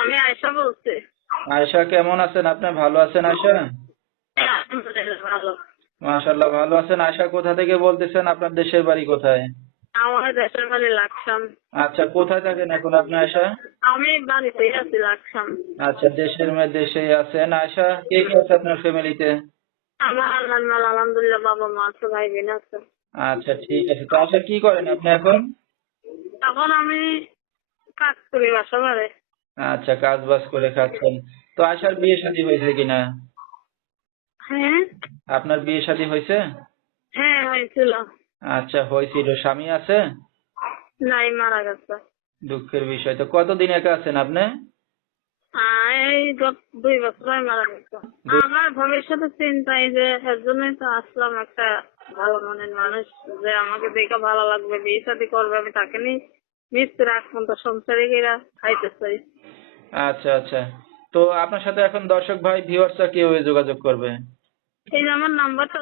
আমি আয়শা বলছি। আয়েশা কেমন আছেন আপনি? ভালো আছেন আয়েশা? হ্যাঁ, আলহামদুলিল্লাহ ভালো। মাশাআল্লাহ ভালো আছেন। আয়েশা কোথা থেকে বলতেছেন? আপনার দেশের বাড়ি কোথায়? আমার দেশের বাড়ি লাকসাম। আচ্ছা, কোথায় থাকেন এখন আপনি আয়েশা? আমি বাড়িতেই আছি লাকসাম। আচ্ছা, দেশের মেয়ে দেশেই আছেন। আয়েশা, কে কে আছে আপনার ফ্যামিলিতে? আমার আল্লাহর মাল আলহামদুলিল্লাহ, বাবা মা আছে, ভাই বোন আছে। আচ্ছা, ঠিক আছে। তো আয়েশা কি করেন আপনি এখন? এখন আমি কাজ করি বাসা বাড়ি। আচ্ছা, কাজ বাজ করে খাচ্ছেন। তো আয়েশার বিয়ে শাদী হয়েছে কিনা? হ্যাঁ, আপনার বিয়ে শাদী হয়েছে? হ্যাঁ হয়েছিল। আচ্ছা, হয়েছিল। স্বামী আছে? নাই, মারা গেছে। দুঃখের বিষয়। তো কতদিন একা আছেন আপনি? এই 2 বছর হয় মারা গেছে। আমার ভবিষ্যতে চিন্তা, এই যে এর জন্যই তো আসলাম, একটা ভালো মনের মানুষ যে আমাকে দেখে ভালো লাগবে, বিয়ে শাদী করবে, আমি তাকে নিয়ে মৃত্যুর আগ পর্যন্ত সংসারে গিয়ে খাইতে চাই। আচ্ছা, আচ্ছা। তো আপনার সাথে এখন দর্শক ভাই ভিউয়ার্সরা কিভাবে যোগাযোগ করবে? এই যে আমার নাম্বারটা